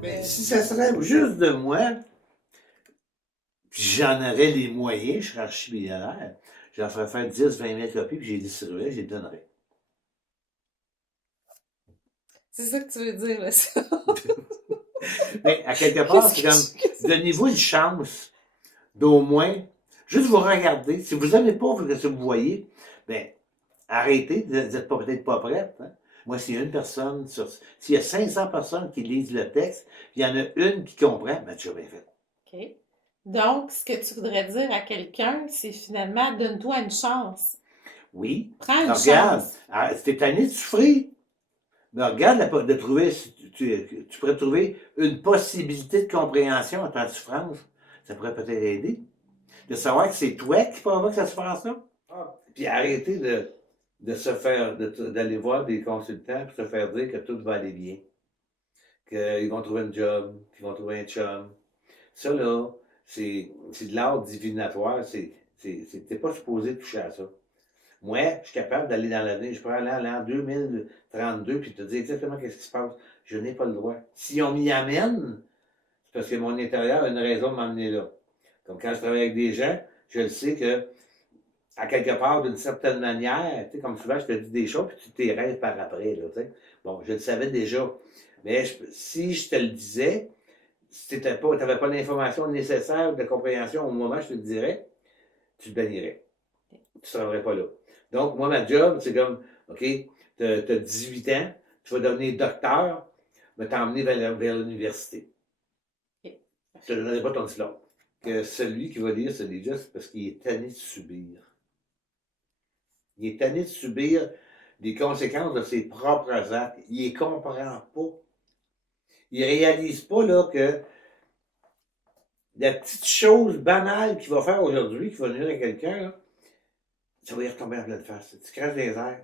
Mais si ça serait juste de moi, puis j'en aurais les moyens, je serais archi-millionnaire, j'en ferais faire 10, 20 000 copies, puis j'ai les distribuerais, je les donnerais. C'est ça que tu veux dire, là, ça. Mais à quelque part, Qu'est-ce c'est que comme, qu'est-ce que donnez-vous une chance d'au moins, juste vous regarder. Si vous n'aimez pas ce que vous voyez, ben, arrêtez, vous n'êtes peut-être pas prête. Hein? Moi, s'il y a une personne, s'il y a 500 personnes qui lisent le texte, puis il y en a une qui comprend, ben, tu as bien fait. OK. Donc, ce que tu voudrais dire à quelqu'un, c'est finalement, donne-toi une chance. Oui. Prends une Alors, regarde, chance. t'es tanné de souffrir. Mais regarde de trouver, si tu pourrais trouver une possibilité de compréhension à ta souffrance. Ça pourrait peut-être aider. De savoir que c'est toi qui provoque cette souffrance-là. Puis arrêter de se faire, d'aller voir des consultants pour se faire dire que tout va aller bien. Qu'ils vont trouver un job, qu'ils vont trouver un chum. Ça, là, c'est de l'art divinatoire. T'es pas supposé toucher à ça. Moi, je suis capable d'aller dans l'avenir. Je peux aller à l'an 2032 puis te dire exactement qu'est-ce qui se passe. Je n'ai pas le droit. Si on m'y amène, c'est parce que mon intérieur a une raison de m'emmener là. Comme quand je travaille avec des gens, je le sais que, à quelque part, d'une certaine manière, tu sais, comme souvent, je te dis des choses, puis tu t'y rêves par après, là, tu sais. Bon, je le savais déjà. Mais si je te le disais, si tu n'avais pas l'information nécessaire de compréhension au moment où je te le dirais, tu te baignerais. Tu ne serais pas là. Donc, moi, ma job, c'est comme, OK, tu as 18 ans, tu vas devenir docteur, mais t'emmener vers l'université. OK. Je ne te donnerai pas ton diplôme. Que celui qui va lire ce livre c'est parce qu'il est tanné de subir. Il est tanné de subir les conséquences de ses propres actes. Il ne les comprend pas. Il ne réalise pas là, que la petite chose banale qu'il va faire aujourd'hui, qui va nuire à quelqu'un, là, ça va y retomber en pleine face. Tu craches des airs.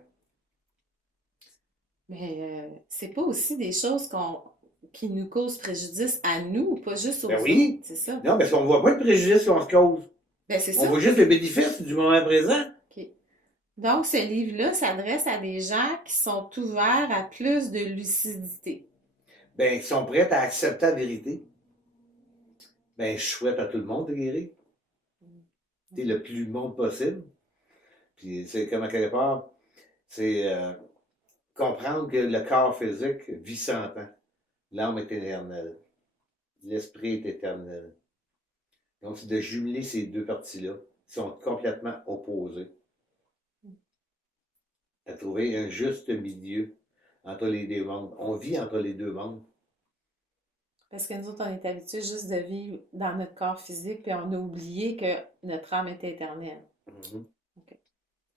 Mais c'est pas aussi des choses qui nous causent préjudice à nous, pas juste Ben aux autres, oui. c'est ça. Non, parce qu'on ne voit pas le préjudice qu'on se cause. Ben c'est On ça. voit juste le bénéfice du moment présent. OK. Donc, ce livre-là s'adresse à des gens qui sont ouverts à plus de lucidité. Ben, ils sont prêts à accepter la vérité. Ben, je souhaite à tout le monde de guérir. C'est le plus monde possible. Puis c'est comme à quelque part, c'est comprendre que le corps physique vit 100 ans. L'âme est éternelle. L'esprit est éternel. Donc, c'est de jumeler ces deux parties-là, qui sont complètement opposées. À trouver un juste milieu entre les deux mondes. On vit entre les deux mondes. Parce que nous autres, on est habitués juste de vivre dans notre corps physique, puis on a oublié que notre âme est éternelle. Mhm. OK.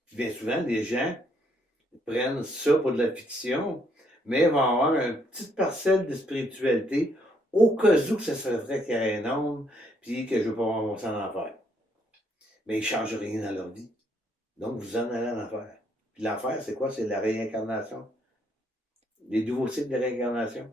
Puis bien souvent, les gens prennent ça pour de la fiction, mais vont avoir une petite parcelle de spiritualité au cas où que ce serait vrai qu'il y ait un homme, puis que je ne veux pas voir mon sang en enfer. Mais ils ne changent rien dans leur vie. Donc, vous en allez en enfer. Puis l'enfer, c'est quoi? C'est la réincarnation. Les nouveaux cycles de réincarnation.